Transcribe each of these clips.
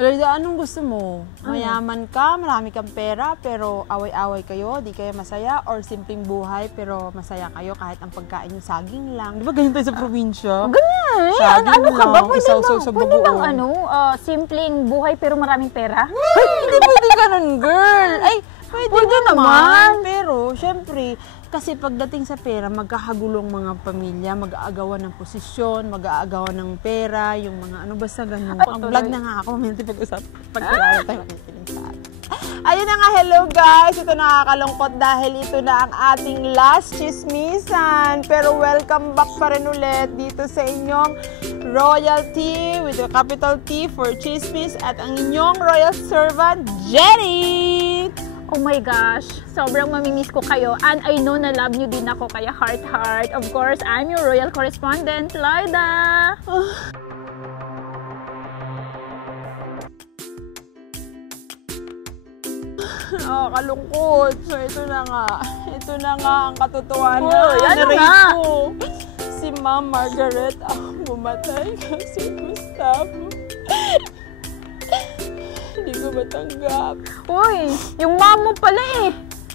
Loida, anong gusto mo? Mayaman ka, marami kang pera, pero away-away kayo, di kayo masaya, or simpleng buhay, pero masaya kayo kahit ang pagkain yung saging lang. Di ba ganyan tayo sa probinsya? Ganyan! Ano ka ba? Pwede bang simpleng buhay pero maraming pera? Ay, hindi pwede ganun, girl! Ay, pwede naman. Pero, syempre, kasi pagdating sa pera, magkakagulong mga pamilya, mag-aagawan ng posisyon, mag-aagawan ng pera, yung mga ano, basta ganun. Pang-vlog na nga ako, minti pag-usap, pagkilala tayo nakikinig sa atin. Ayun na nga, hello guys! Ito nakakalungkot dahil ito na ang ating last chismisan. Pero welcome back pa rin ulit dito sa inyong Royalty with a capital T for chismis at ang inyong royal servant, Jenny! Oh my gosh, sobrang mamimiss ko kayo and I know na love nyo din ako kaya heart. Of course, I'm your royal correspondent, Loida! Kalungkot. So ito na nga ang katotohanan. Ano nga? Si Ma'am Margaret ang bumatay kasi Gustavo. Hindi ko matanggap. Uy, yung mom mo pala eh.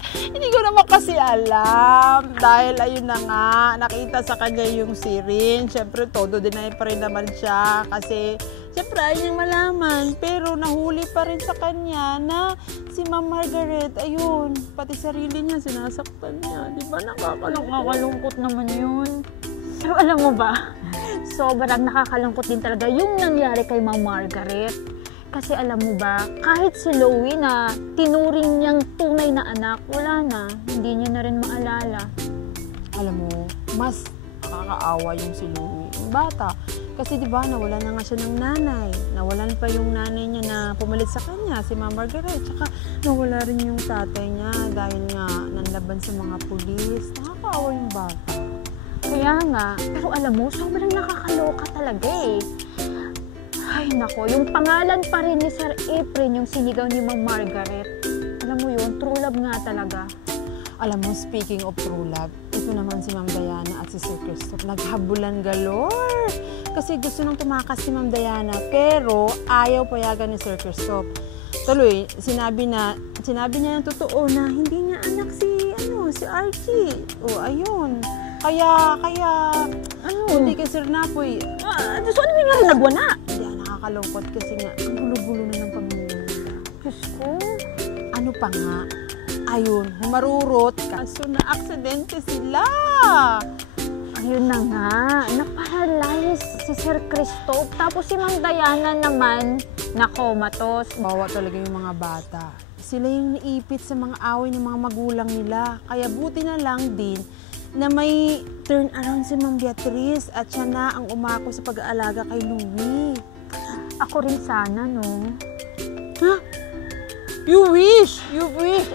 Hindi ko naman kasi alam. Dahil ayun na nga, nakita sa kanya yung syringe. Siyempre, todo deny pa rin naman siya. Kasi, siyempre, ayaw niyang malaman. Pero nahuli pa rin sa kanya na si Ma'am Margaret, ayun, pati sarili niya, sinasaktan niya. Di ba Nakakalungkot naman yun. Pero alam mo ba, sobrang nakakalungkot din talaga yung nangyari kay Ma'am Margaret. Kasi alam mo ba, kahit si Louie na tinuring niyang tunay na anak, wala na, hindi niya na rin maalala. Alam mo, mas nakakaawa yung si Louie, yung bata. Kasi di ba nawalan na nga siya ng nanay. Nawalan pa yung nanay niya na pumalit sa kanya, si Ma'am Margaret. Tsaka nawala rin yung tatay niya dahil nga nanlaban sa mga pulis. Nakakaawa yung bata. Kaya nga, pero alam mo, sobrang nakakaloka talaga eh. Ay nako, yung pangalan pa rin ni Sir Efren yung sinigaw ni Ma'am Margaret. Alam mo yun, true love nga talaga. Alam mo, speaking of true love, ito naman si Ma'am Diana at si Sir Christoph. Naghabulan galore! Kasi gusto nang tumakas si Ma'am Diana, pero ayaw payagan ni Sir Christoph. Tuloy, sinabi niya ng totoo na hindi niya anak si Archie. O, ayun. Kaya, hindi kay Sir Napoy. So ano nangyari nagwana? Nakakalungkot kasi nga, ang gulo-gulo na ng pamilya nila. Diyos ko. Ano pa nga? Ayun, humarurot kaso na aksidente sila. Ayun na nga, naparalyze si Sir Christoph. Tapos si Ma'am Diana naman, nakomatos. Bawa talaga yung mga bata. Sila yung naipit sa mga away ng mga magulang nila. Kaya buti na lang din na may turn around si Ma'am Beatrice at siya na ang umako sa pag-aalaga kay Louie. Ako rin sana, no? Ha? You wish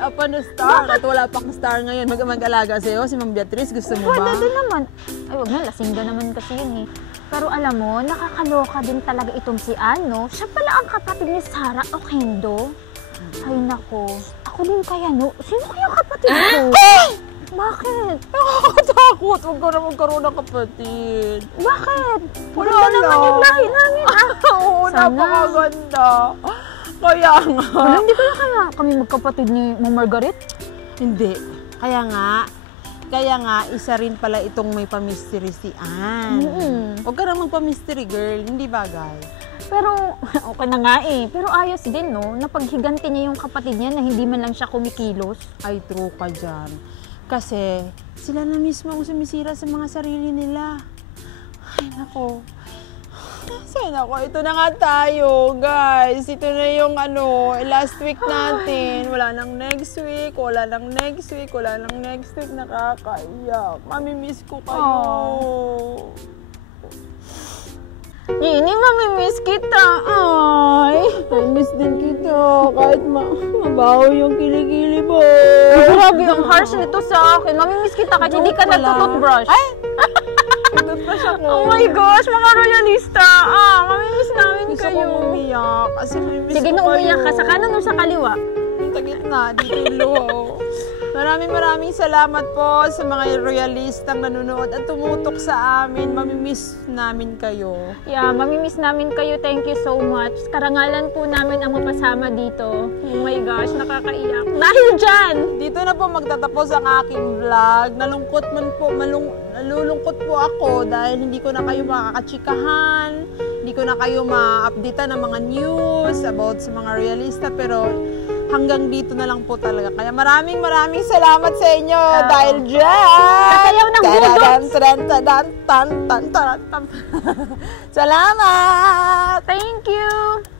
upon a star. At wala pang star ngayon. Mag-alaga sa'yo, si Ma'am Beatrice. Gusto mo ba? Pwede naman. Ay, wag na, lasing ka naman kasi yun eh. Pero alam mo, nakakaloka din talaga itong si Ano. Siya pala ang kapatid ni Sarah Oquendo. Ay, nako. Ako din kaya, no? Sino kaya kapatid ko? Bakit? Nakakatakot. Huwag ka na magkaroon ng kapatid. Bakit? Wala naman yung lahi namin. Oo, napakaganda. Kaya nga. Wala, hindi kaya kami magkapatid ni Ma'am Margaret? Hindi. Kaya nga, isa rin pala itong may pamisteri si Anne. Huwag ka na magpamisteri, girl. Hindi bagay. Pero, okay na nga eh. Pero ayos din, no? Napaghiganti niya yung kapatid niya na hindi man lang siya kumikilos. Ay, true ka dyan. Kasi sila na mismo ang sumisira sa mga sarili nila. Ay, nako. Ito na nga tayo, guys. Ito na yung last week natin. Wala nang next week. Nakakaiyak. Mamimiss ko kayo. Nini, mamimiss kita. Ay, miss din kita. Kahit mabaho yung kilikili mo. Grabe, ang harsh nito sa akin. Mamimiss kita kahit hindi ka nagtututbrush. Ay! Toothbrush ako. Oh my gosh, mga royalista. Mamimiss namin Gusto kayo. Gusto ko umiyak. Kasi mamimiss Sige ko na, kayo. umiyak ka. Sa kanan o sa kaliwa? Sa gitna, dito yung luho. Maraming salamat po sa mga royalistang nanonood at tumutok sa amin. Mamimiss namin kayo. Yeah, mamimiss namin kayo. Thank you so much. Karangalan po namin ang mapasama dito. Oh my gosh, nakakaiyak. Dahil dyan! Dito na po magtatapos ang aking vlog. Nalulungkot po ako dahil hindi ko na kayo makakachikahan. Hindi ko na kayo ma-updatean ng mga news about sa mga realista. Pero hanggang dito na lang po talaga. Kaya maraming salamat sa inyo dahil dyan! Kasayaw ng budots! Salamat! Thank you!